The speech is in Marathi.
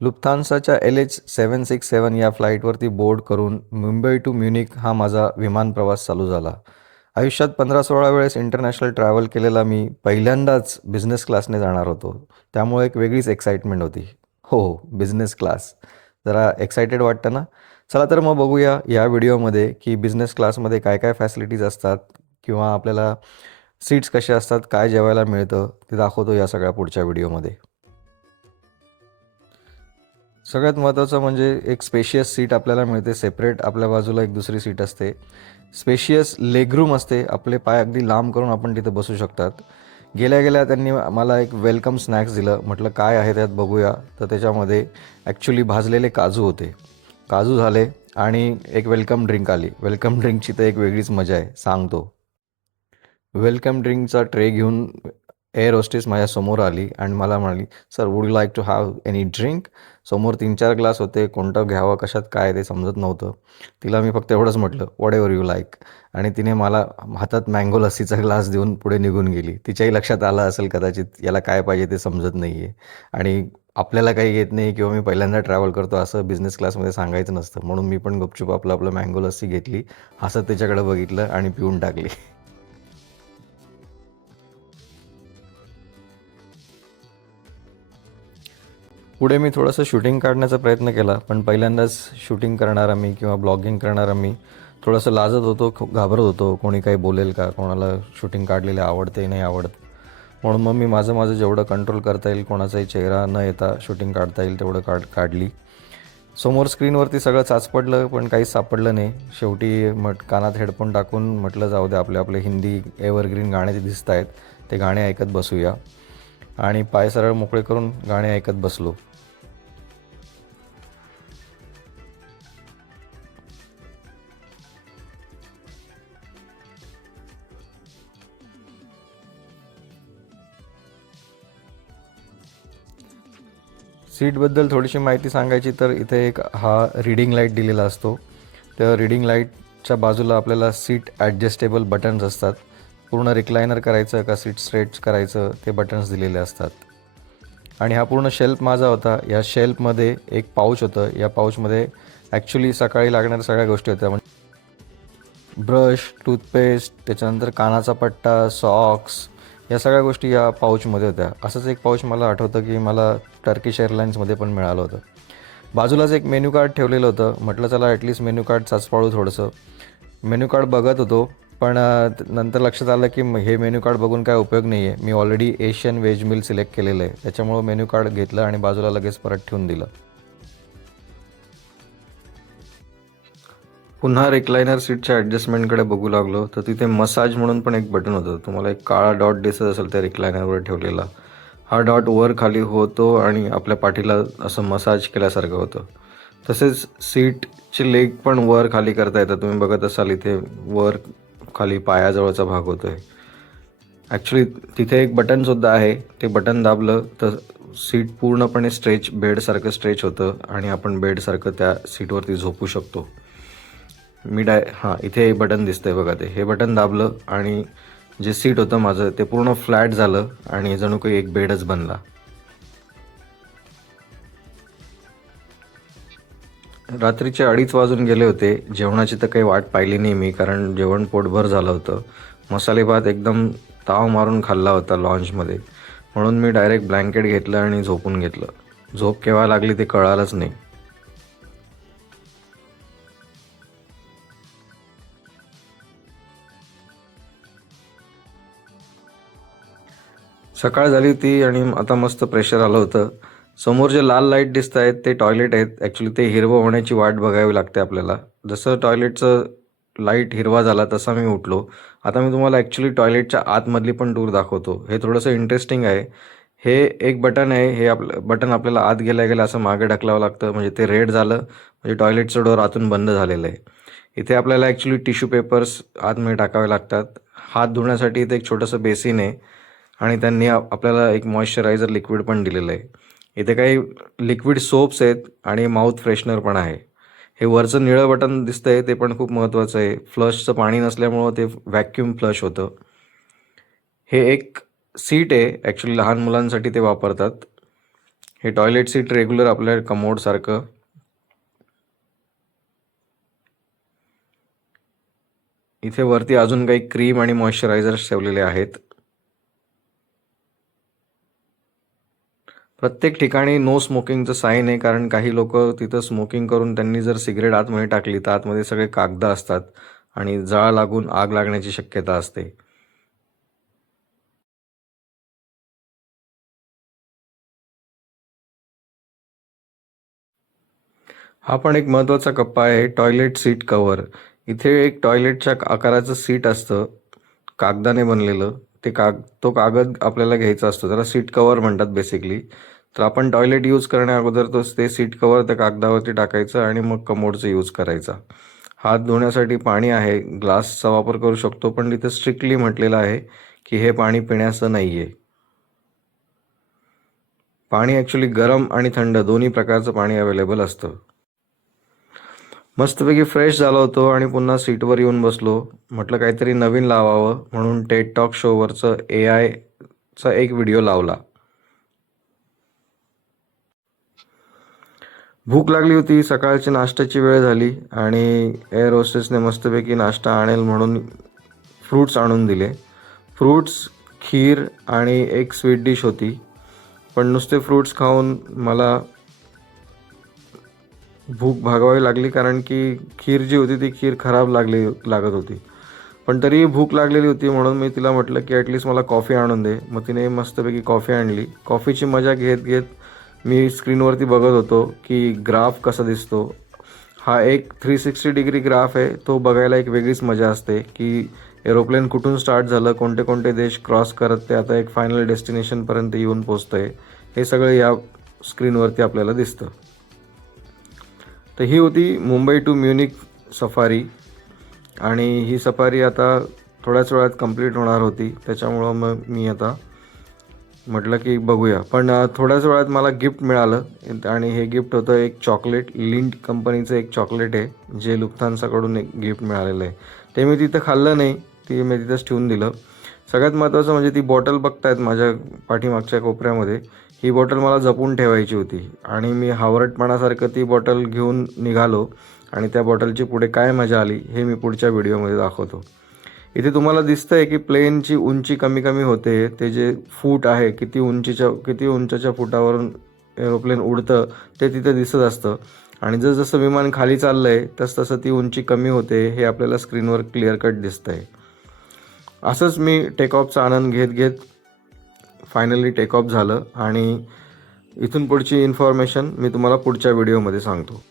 लुफ्थान्साच्या L H seven six seven या फ्लाईटवरती बोर्ड करून मुंबई टू म्युनिक हा माझा विमान प्रवास चालू झाला. आयुष्यात पंधरा सोळा वेळेस इंटरनॅशनल ट्रॅव्हल केलेला मी पहिल्यांदाच बिझनेस क्लासने जाणार होतो. त्यामुळे एक वेगळीच एक्साइटमेंट होती. हो हो बिझनेस क्लास जरा एक्सायटेड वाटतं ना? चला तर मग बघूया या व्हिडिओमध्ये की बिझनेस क्लासमध्ये काय काय फॅसिलिटीज असतात किंवा आपल्याला सीट्स कसे असतात काय जेवायला मिळतं ते दाखवतो या सगळ्या पुढच्या व्हिडिओमध्ये. सगळ्यात महत्त्वाचं म्हणजे एक स्पेशियस सीट आपल्याला मिळते सेपरेट आपल्या बाजूला एक दुसरी सीट असते. स्पेशियस लेगरूम असते आपले पाय अगदी लांब करून आपण तिथे बसू शकतात. गेल्या गेल्या त्यांनी मला एक वेलकम स्नॅक्स दिलं म्हटलं काय आहे त्यात बघूया. तर त्याच्यामध्ये ॲक्च्युली भाजलेले काजू होते. काजू झाले आणि एक वेलकम ड्रिंक आली. वेलकम ड्रिंकची तर एक वेगळीच मजा आहे सांगतो. वेलकम ड्रिंकचा ट्रे घेऊन एअर होस्टेस माझ्यासमोर आली आणि मला म्हणाली sir would you like to have any drink समोर तीन चार ग्लास होते कोणतं घ्यावं कशात काय ते समजत नव्हतं. तिला मी फक्त एवढंच म्हटलं वॉट एव्हर यू लाईक आणि तिने मला हातात मँगो लस्सीचा ग्लास देऊन पुढे निघून गेली. तिच्याही लक्षात आलं असेल कदाचित याला काय पाहिजे ते समजत नाही आहे आणि आपल्याला काही येत नाही किंवा मी पहिल्यांदा ट्रॅव्हल करतो असं बिझनेस क्लासमध्ये सांगायचं नसतं. म्हणून मी पण गुपचूप आपलं आपलं मँगो लस्सी घेतली हसत त्याच्याकडे बघितलं आणि पिऊन टाकली. पुढे मी थोडंसं शूटिंग काढण्याचा प्रयत्न केला पण पहिल्यांदाच शूटिंग करणारा मी किंवा ब्लॉगिंग करणारा मी थोडंसं लाजत होतो घाबरत होतो कोणी काही बोलेल का कोणाला शूटिंग काढलेले आवडते नाही आवडत. म्हणून मग मी माझं माझं जेवढं कंट्रोल करता येईल कोणाचाही चेहरा न येता शूटिंग काढता येईल तेवढं काढ काढली. समोर स्क्रीनवरती सगळं चाचपडलं पण काहीच सापडलं नाही. शेवटी मट कानात हेडफोन टाकून म्हटलं जाऊ दे आपले आपले हिंदी एव्हरग्रीन गाणे जे दिसत आहेत ते गाणे ऐकत बसूया. आणि पाय सरळ मोकळे करून गाणे ऐकत बसलो. सीटबद्दल थोडीशी माहिती सांगायची तर इथे एक हा रिडिंग लाइट दिलेला असतो. त्या रिडिंग लाईटच्या बाजूला आपल्याला सीट ॲडजस्टेबल बटन्स असतात. पूर्ण रिक्लायनर करायचं का सीट स्ट्रेच करायचं ते बटन्स दिलेले असतात. आणि हा पूर्ण शेल्फ माझा होता. या शेल्फमध्ये एक पाऊच होतं. या पाऊचमध्ये ॲक्च्युली सकाळी लागणाऱ्या सगळ्या गोष्टी होत्या. म्हणजे ब्रश टूथपेस्ट त्याच्यानंतर कानाचा पट्टा सॉक्स या सगळ्या गोष्टी या पाऊचमध्ये होत्या. असंच एक पाऊच मला आठवतं की मला टर्किश एअरलाईन्समध्ये पण मिळालं होतं. बाजूलाच एक मेन्यू कार्ड ठेवलेलं होतं म्हटलं चला ॲटलीस्ट मेन्यू कार्ड चाचपाळू थोडंसं. मेन्यू कार्ड बघत होतो पण नंतर लक्षात आलं की हे मेन्यू कार्ड बघून काय उपयोग नाही आहे मी already Asian veg meal select केलेलं आहे. त्याच्यामुळं मेन्यू कार्ड घेतलं आणि बाजूला लगेच परत ठेवून दिलं. पुन्हा रिक्लायनर सीटच्या ॲडजस्टमेंटकडे बघू लागलो तर तिथे मसाज म्हणून पण एक बटन होतं. तुम्हाला एक काळा डॉट दिसत असेल त्या रिक्लायनरवर ठेवलेला. हा डॉट वर खाली होतो आणि आपल्या पाठीला असं मसाज केल्यासारखं होतं. तसेच सीटचे लेग पण वर खाली करता येतं. तुम्ही बघत असाल इथे वर खाली पायाजवळचा भाग होतो आहे ॲक्च्युली तिथे एक बटनसुद्धा आहे. ते बटन दाबलं तर सीट पूर्णपणे स्ट्रेच बेडसारखं स्ट्रेच होतं आणि आपण बेडसारखं त्या सीटवरती झोपू शकतो. मी डाय हां इथे बटन दिसतंय बघा ते. हे बटन दाबलं आणि जे सीट होतं माझं ते पूर्ण फ्लॅट झालं आणि जणू काही एक बेडच बनला. रात्रीचे अडीच वाजून गेले होते. जेवणाची तर काही वाट पाहिली नाही मी कारण जेवण पोटभर झालं होतं. मसाले भात एकदम ताव मारून खाल्ला होता लॉन्चमध्ये म्हणून मी डायरेक्ट ब्लँकेट घेतलं आणि झोपून घेतलं. झोप केव्हा लागली ते कळालंच नाही. सकाळ झाली होती आणि आता मस्त प्रेशर आलं होतं. समोर जे लाल लाइट दिसत आहेत ते टॉयलेट आहेत. ॲक्च्युली ते हिरवं होण्याची वाट बघावी लागते आपल्याला. जसं टॉयलेटचं लाइट हिरवा झाला तसा मी उठलो. आता मी तुम्हाला ॲक्च्युली टॉयलेटच्या आतमधली पण टूर दाखवतो. हे थोडंसं इंटरेस्टिंग आहे. हे एक बटन आहे. हे आपलं बटन आपल्याला आत गेल्या गेलं असं मागे ढकलावं लागतं. म्हणजे ते रेड झालं म्हणजे टॉयलेटचं डोअर आतून बंद झालेलं आहे. इथे आपल्याला ॲक्च्युली टिश्यू पेपर्स आतमध्ये टाकावे लागतात. हात धुण्यासाठी इथे एक छोटंसं बेसिन आहे. आणि त्यांनी आपल्याला एक मॉइश्चरायझर लिक्विड पण दिलेलं आहे. इथे काही लिक्विड सोप्स आहेत आणि माउथ फ्रेशनर पण आहे. हे वरचं निळं बटन दिसतं आहे ते पण खूप महत्त्वाचं आहे. फ्लशचं पाणी नसल्यामुळं ते व्हॅक्यूम फ्लश होतं. हे एक सीट आहे. ॲक्च्युली लहान मुलांसाठी ते वापरतात. हे टॉयलेट सीट रेग्युलर आपल्या कमोडसारखं. इथे वरती अजून काही क्रीम आणि मॉइश्चरायझर्स ठेवलेले आहेत. प्रत्येक ठिकाणी नो स्मोकिंगचं साईन आहे कारण काही लोक तिथं स्मोकिंग करून त्यांनी जर सिगरेट आतमध्ये टाकली तर आतमध्ये सगळे कागद असतात आणि जाळ लागून आग लागण्याची शक्यता असते. हा पण एक महत्त्वाचा कप्पा आहे टॉयलेट सीट कव्हर इथे एक टॉयलेटच्या आकाराचं सीट असतं कागदाने बनलेलं. ते काग तो कागद आपल्याला घ्यायचा असतो. त्याला सीट कव्हर म्हणतात बेसिकली तर आपण टॉयलेट यूज करण्या अगोदर तो ते सीट कव्हर त्या कागदावरती टाकायचं आणि मग कमोडचं यूज करायचा. हात धुण्यासाठी पाणी आहे. ग्लासचा वापर करू शकतो पण तिथे स्ट्रिक्टली म्हटलेलं आहे की हे पाणी पिण्याचं नाही आहे पाणी ॲक्च्युली गरम आणि थंड दोन्ही प्रकारचं पाणी अवेलेबल असतं. मस्तपैकी फ्रेश झालो होतो आणि पुन्हा सीटवर येऊन बसलो. म्हटलं काहीतरी नवीन लावावं म्हणून टेट टॉक शोवरचं ए आयचा एक व्हिडिओ लावला. भूक लागली होती सकाळची नाश्त्याची वेळ झाली आणि एअर होस्टेसने मस्तपैकी नाश्ता आणेल म्हणून फ्रूट्स आणून दिले. फ्रूट्स खीर आणि एक स्वीट डिश होती. पण नुसते फ्रूट्स खाऊन मला भूक भागवावी लागली कारण की खीर जी होती ती खीर खराब लागली लागत होती. पण तरीही भूक लागलेली होती म्हणून मी तिला म्हटलं की ॲटलिस्ट मला कॉफी आणून दे. मग तिने मस्तपैकी कॉफी आणली. कॉफीची मजा घेत घेत मी स्क्रीनवरती बघत होतो की ग्राफ कसा दिसतो. हा एक थ्री सिक्स्टी डिग्री ग्राफ आहे. तो बघायला एक वेगळीच मजा असते की एरोप्लेन कुठून स्टार्ट झालं कोणते कोणते देश क्रॉस करत ते आता एक फायनल डेस्टिनेशनपर्यंत येऊन पोचतं आहे हे सगळं या स्क्रीनवरती आपल्याला दिसतं. तर ही होती मुंबई टू म्युनिक सफारी. आणि ही सफारी आता थोड्याच वेळात कंप्लीट होणार होती. त्याच्यामुळं मग मी आता म्हटलं की बघूया. पण थोड्याच वेळात मला गिफ्ट मिळालं. आणि हे गिफ्ट होतं एक चॉकलेट लिंट कंपनीचं एक चॉकलेट आहे जे लुफ्थान्साकडून एक गिफ्ट मिळालेलं आहे. ते मी तिथं खाल्लं नाही. ते मी तिथंच ठेवून दिलं. सगळ्यात महत्त्वाचं म्हणजे ती बॉटल बघतायत माझ्या पाठीमागच्या कोपऱ्यामध्ये. ही बॉटल मला जपून ठेवायची होती. आणि मी हावरटपणासारखं ती बॉटल घेऊन निघालो आणि त्या बॉटलची पुढे काय मजा आली हे मी पुढच्या व्हिडिओमध्ये दाखवतो. इथे तुम्हाला दिसतं आहे की प्लेनची उंची कमी कमी होते. ते जे फूट आहे किती उंचीच्या किती उंचीच्या फुटावरून एरोप्लेन उडतं ते तिथे दिसत असतं. आणि जसजसं विमान खाली चाललं आहे तसतसं ती उंची कमी होते हे आपल्याला स्क्रीनवर क्लिअर कट दिसतं आहे असंच मी टेकऑफचा आनंद घेत घेत फायनली टेक ऑफ झालं आणि इथून पुढची इन्फॉर्मेशन मी तुम्हाला पुढच्या व्हिडिओमध्ये सांगतो.